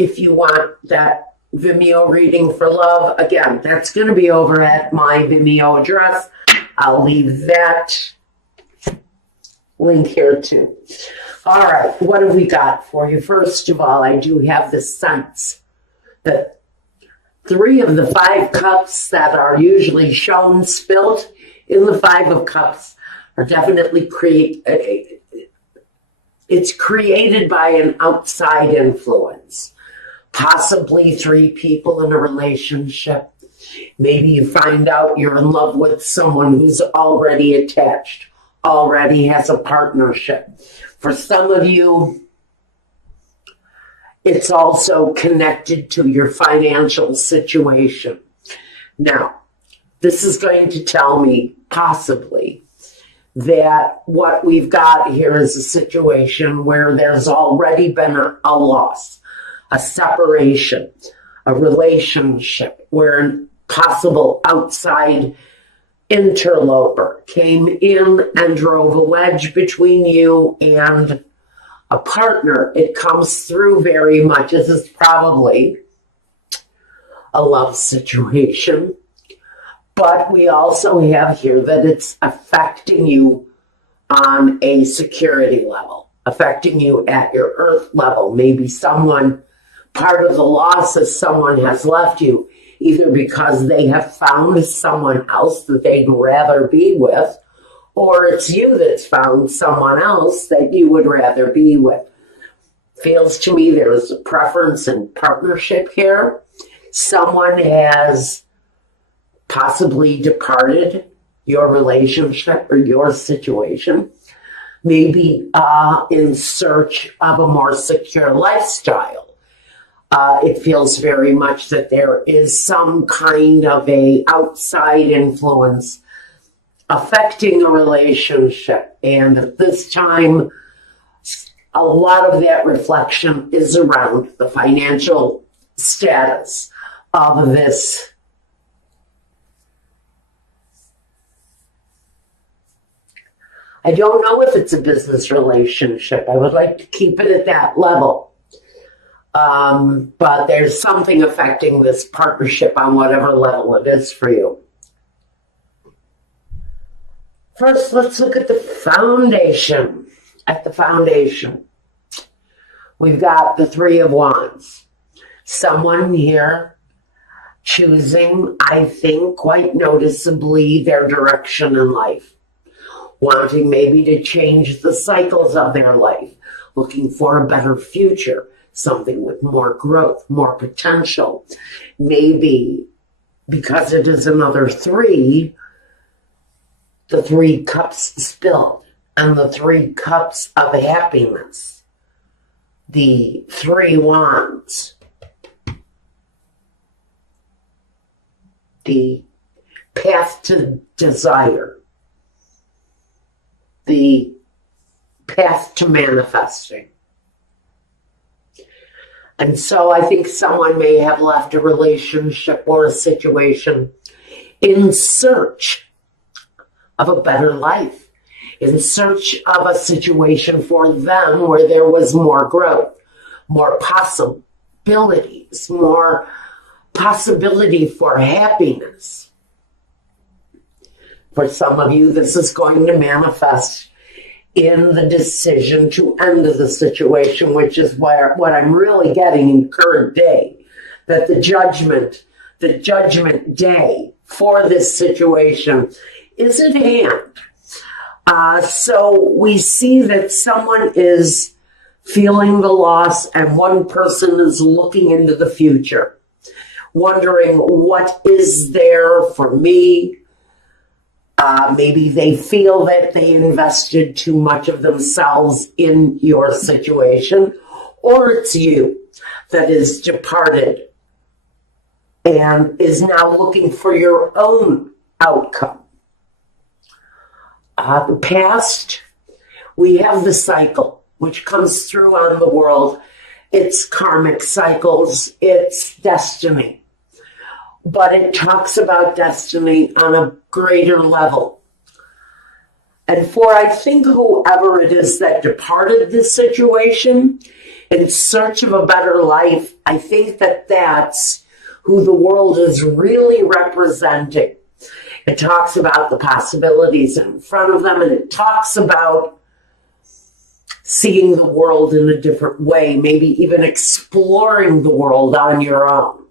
if you want that Vimeo reading for love, again, that's going to be over at my Vimeo address. I'll leave that link here too. All right, what have we got for you? First of all, I do have the sense that 3 of the 5 cups that are usually shown spilled in the 5 of cups are definitely it's created by an outside influence. Possibly 3 people in a relationship. Maybe you find out you're in love with someone who's already attached, already has a partnership. For some of you, it's also connected to your financial situation. Now, this is going to tell me, possibly, that what we've got here is a situation where there's already been a loss, a separation, a relationship where a possible outside interloper came in and drove a wedge between you and a partner. It comes through very much. This is probably a love situation. But we also have here that it's affecting you on a security level, affecting you at your earth level. Maybe part of the loss is someone has left you, either because they have found someone else that they'd rather be with, or it's you that's found someone else that you would rather be with. Feels to me there's a preference in partnership here. Someone has possibly departed your relationship or your situation, maybe in search of a more secure lifestyle. It feels very much that there is some kind of a outside influence affecting a relationship. And at this time, a lot of that reflection is around the financial status of this I don't know if it's a business relationship. I would like to keep it at that level. But there's something affecting this partnership on whatever level it is for you. First, let's look at the foundation. At the foundation, we've got the 3 of Wands. Someone here choosing, I think, quite noticeably their direction in life. Wanting maybe to change the cycles of their life, looking for a better future, something with more growth, more potential. Maybe because it is another 3, the 3 cups spilled, and the 3 cups of happiness, the 3 wands, the path to desire, the path to manifesting. And so I think someone may have left a relationship or a situation in search of a better life, in search of a situation for them where there was more growth, more possibilities, more possibility for happiness. For some of you, this is going to manifest in the decision to end the situation, which is what I'm really getting in current day, that the judgment day for this situation is at hand. So we see that someone is feeling the loss and one person is looking into the future, wondering what is there for me. Maybe they feel that they invested too much of themselves in your situation, or it's you that is departed and is now looking for your own outcome. The past, we have the cycle, which comes through on the world. It's karmic cycles, it's destiny. But it talks about destiny on a greater level. And for, I think, whoever it is that departed this situation, in search of a better life. I think that that's who the world is really representing. It talks about the possibilities in front of them, and it talks about seeing the world in a different way, maybe even exploring the world on your own.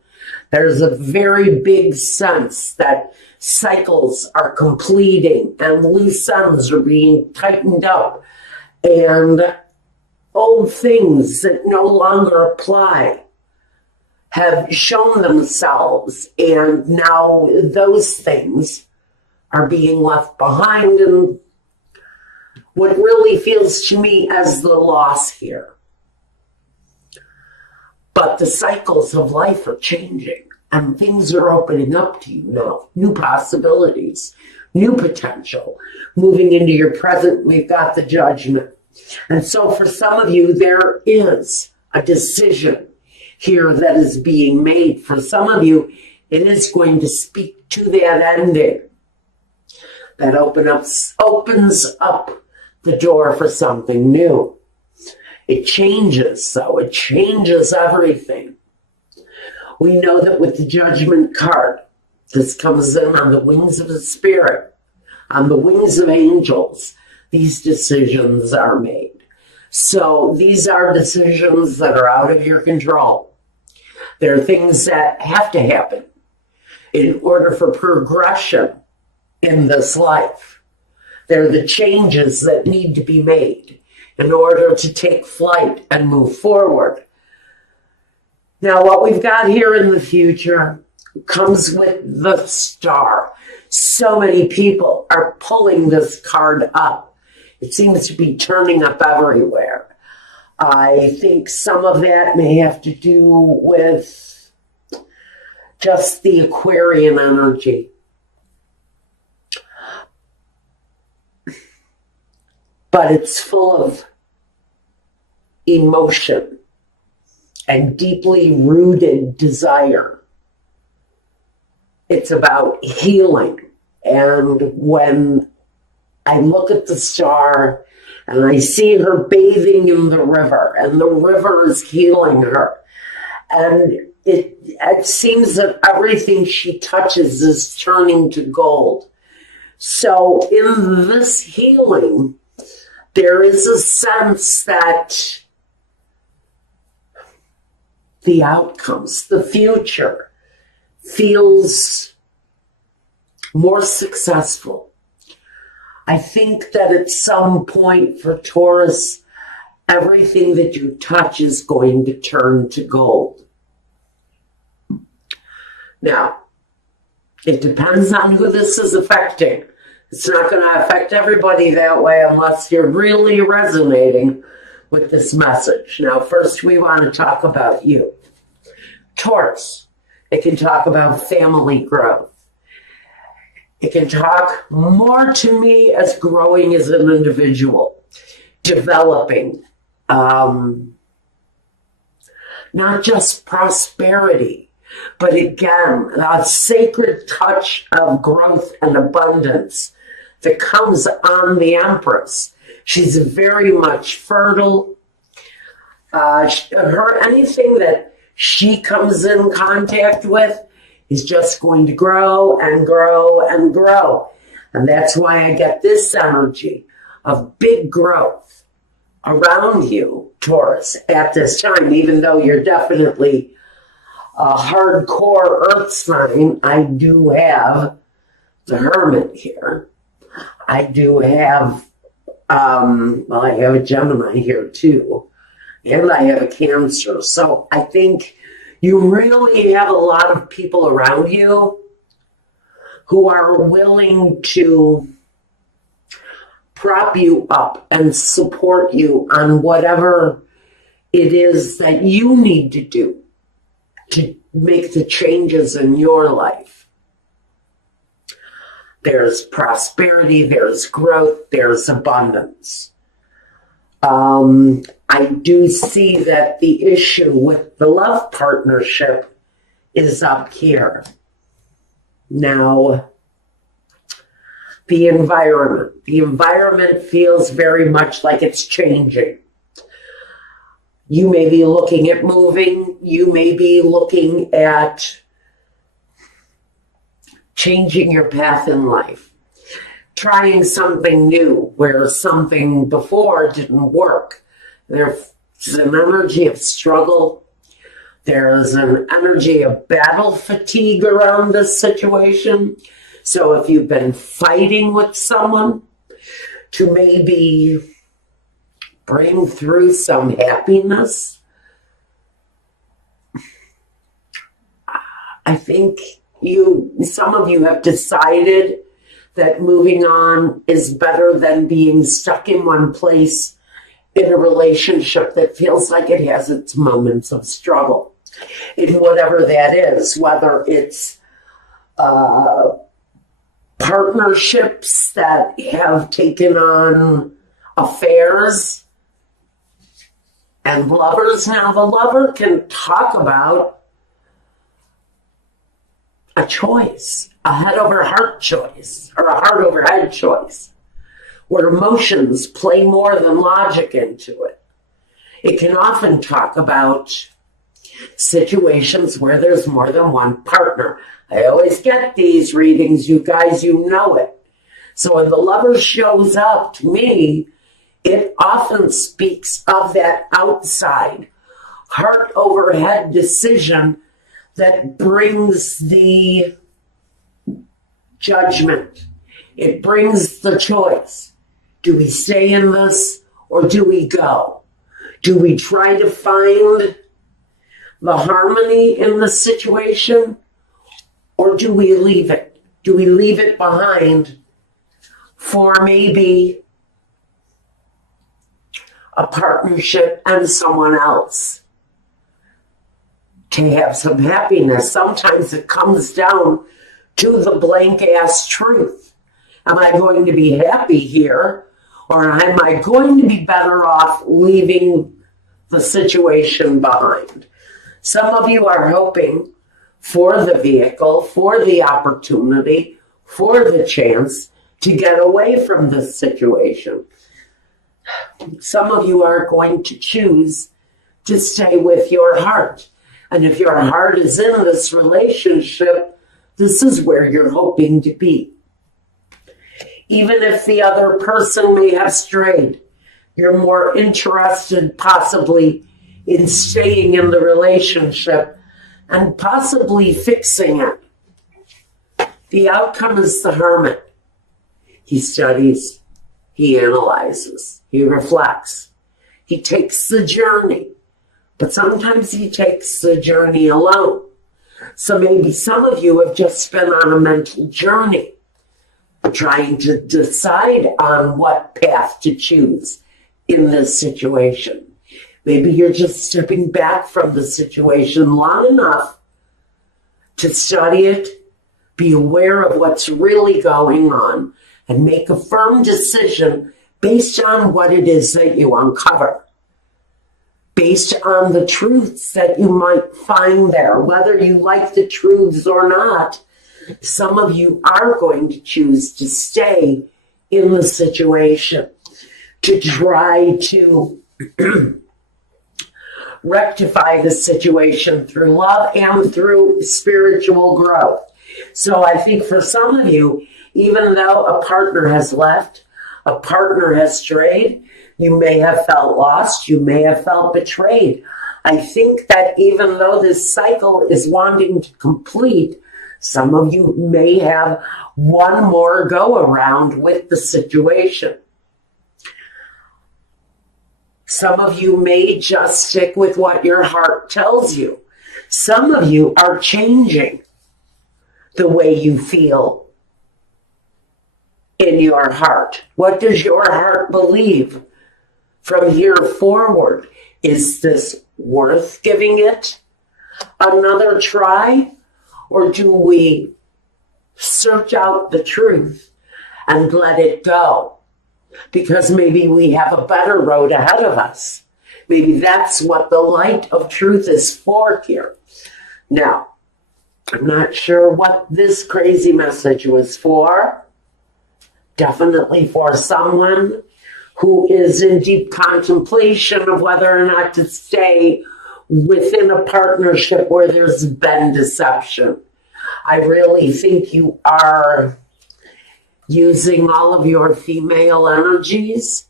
There's a very big sense that cycles are completing and loose ends are being tightened up, and old things that no longer apply have shown themselves, and now those things are being left behind, and what really feels to me as the loss here. But the cycles of life are changing, and things are opening up to you now. New possibilities, new potential. Moving into your present, we've got the Judgment. And so for some of you, there is a decision here that is being made. For some of you, it is going to speak to that ending that opens up the door for something new. It changes, so it changes everything. We know that with the Judgment card, this comes in on the wings of the Spirit, on the wings of angels. These decisions are made. So these are decisions that are out of your control. They're things that have to happen in order for progression in this life. They're the changes that need to be made in order to take flight and move forward. Now, what we've got here in the future comes with the Star. So many people are pulling this card up. It seems to be turning up everywhere. I think some of that may have to do with just the Aquarian energy. But it's full of emotion and deeply rooted desire. It's about healing. And when I look at the Star and I see her bathing in the river, and the river is healing her, and it seems that everything she touches is turning to gold. So in this healing, there is a sense that the outcomes, the future, feels more successful. I think that at some point for Taurus, everything that you touch is going to turn to gold. Now, it depends on who this is affecting. It's not going to affect everybody that way unless you're really resonating with this message. Now, first we want to talk about you. Taurus, it can talk about family growth. It can talk more to me as growing as an individual, developing, not just prosperity, but again, a sacred touch of growth and abundance that comes on the Empress. She's very much fertile. Anything that she comes in contact with is just going to grow and grow and grow. And that's why I get this energy of big growth around you, Taurus, at this time. Even though you're definitely a hardcore earth sign, I do have the Hermit here. I do have, I have a Gemini here too. And I have a Cancer. So I think you really have a lot of people around you who are willing to prop you up and support you on whatever it is that you need to do to make the changes in your life. There's prosperity, there's growth, there's abundance. I do see that the issue with the love partnership is up here. Now, the environment. The environment feels very much like it's changing. You may be looking at moving. You may be looking at changing your path in life, trying something new where something before didn't work. There's an energy of struggle. There's an energy of battle fatigue around this situation. So if you've been fighting with someone to maybe bring through some happiness, I think some of you have decided that moving on is better than being stuck in one place in a relationship that feels like it has its moments of struggle, in whatever that is, whether it's partnerships that have taken on affairs and lovers. Now, the lover can talk about a choice, a head over heart choice, or a heart over head choice, where emotions play more than logic into it. It can often talk about situations where there's more than one partner. I always get these readings, you guys, you know it. So when the lover shows up to me, it often speaks of that outside, heart over head decision that brings the judgment. It brings the choice. Do we stay in this or do we go? Do we try to find the harmony in the situation or do we leave it? Do we leave it behind for maybe a partnership and someone else to have some happiness? Sometimes it comes down to the blank ass truth. Am I going to be happy here, or am I going to be better off leaving the situation behind? Some of you are hoping for the vehicle, for the opportunity, for the chance to get away from this situation. Some of you are going to choose to stay with your heart. And if your heart is in this relationship, this is where you're hoping to be. Even if the other person may have strayed, you're more interested possibly in staying in the relationship and possibly fixing it. The outcome is the hermit. He studies, he analyzes, he reflects, he takes the journey. But sometimes he takes the journey alone. So maybe some of you have just been on a mental journey, trying to decide on what path to choose in this situation. Maybe you're just stepping back from the situation long enough to study it, be aware of what's really going on, and make a firm decision based on what it is that you uncover, based on the truths that you might find there. Whether you like the truths or not, some of you are going to choose to stay in the situation, to try to rectify the situation through love and through spiritual growth. So I think for some of you, even though a partner has left, a partner has strayed, you may have felt lost, you may have felt betrayed. I think that even though this cycle is wanting to complete, some of you may have one more go around with the situation. Some of you may just stick with what your heart tells you. Some of you are changing the way you feel in your heart. What does your heart believe from here forward? Is this worth giving it another try? Or do we search out the truth and let it go? Because maybe we have a better road ahead of us. Maybe that's what the light of truth is for here. Now, I'm not sure what this crazy message was for. Definitely for someone who is in deep contemplation of whether or not to stay within a partnership where there's been deception. I really think you are using all of your female energies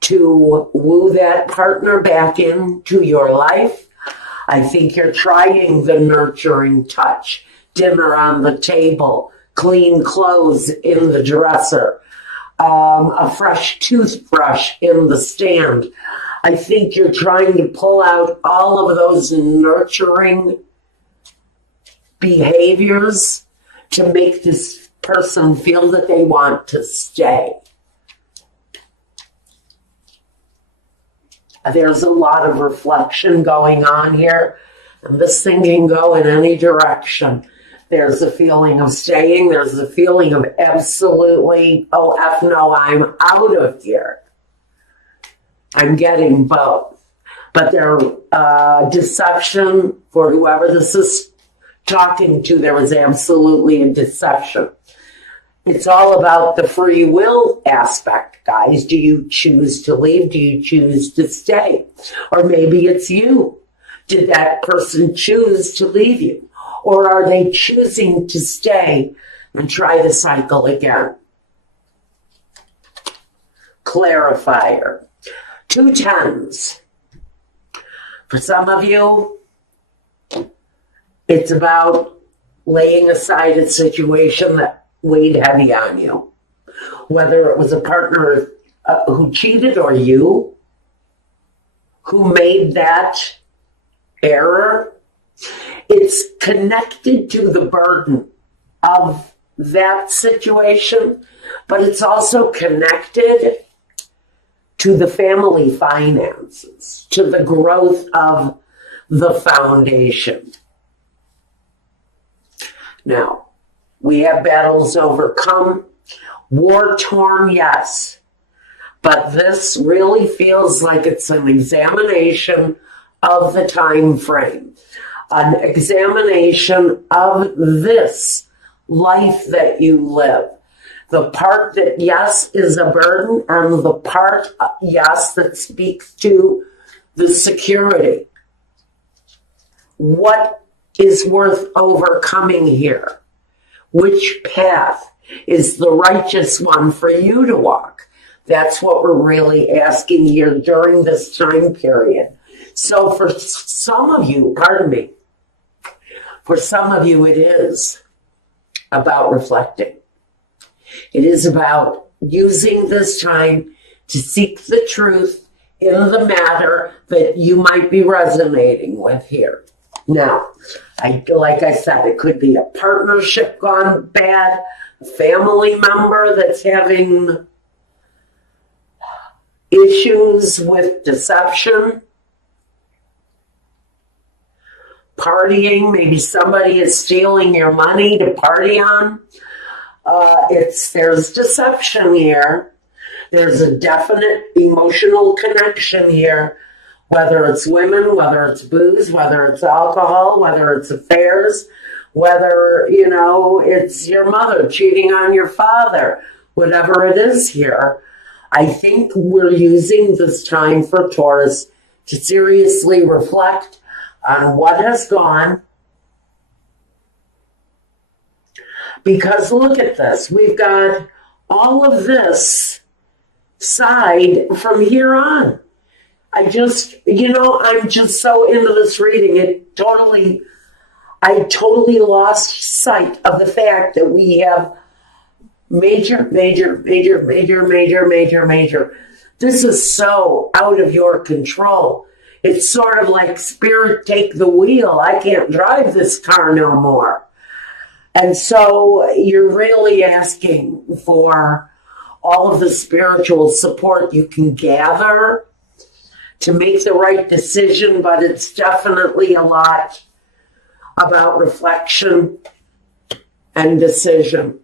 to woo that partner back into your life. I think you're trying the nurturing touch, dinner on the table, clean clothes in the dresser, a fresh toothbrush in the stand. I think you're trying to pull out all of those nurturing behaviors to make this person feel that they want to stay. There's a lot of reflection going on here, and this thing can go in any direction. There's a feeling of staying. There's a feeling of absolutely, oh, F no, I'm out of here. I'm getting both. But their deception, for whoever this is talking to, there was absolutely a deception. It's all about the free will aspect, guys. Do you choose to leave? Do you choose to stay? Or maybe it's you. Did that person choose to leave you? Or are they choosing to stay and try the cycle again? Clarifier. 2 10s. For some of you, it's about laying aside a situation that weighed heavy on you. Whether it was a partner who cheated or you who made that error, it's connected to the burden of that situation, but it's also connected to the family finances, to the growth of the foundation. Now, we have battles overcome, war-torn, yes, but this really feels like it's an examination of the time frame, an examination of this life that you live. The part that, yes, is a burden, and the part, yes, that speaks to the security. What is worth overcoming here? Which path is the righteous one for you to walk? That's what we're really asking here during this time period. So for some of you, for some of you it is about reflecting. It is about using this time to seek the truth in the matter that you might be resonating with here. Now, like I said, it could be a partnership gone bad, a family member that's having issues with deception, partying, maybe somebody is stealing your money to party on. There's deception here. There's a definite emotional connection here, whether it's women, whether it's booze, whether it's alcohol, whether it's affairs, whether, it's your mother cheating on your father, whatever it is here. I think we're using this time for Taurus to seriously reflect on what has gone. Because look at this. We've got all of this side from here on. I'm just so into this reading. I totally lost sight of the fact that we have major. This is so out of your control. It's sort of like, Spirit, take the wheel. I can't drive this car no more. And so you're really asking for all of the spiritual support you can gather to make the right decision, but it's definitely a lot about reflection and decision.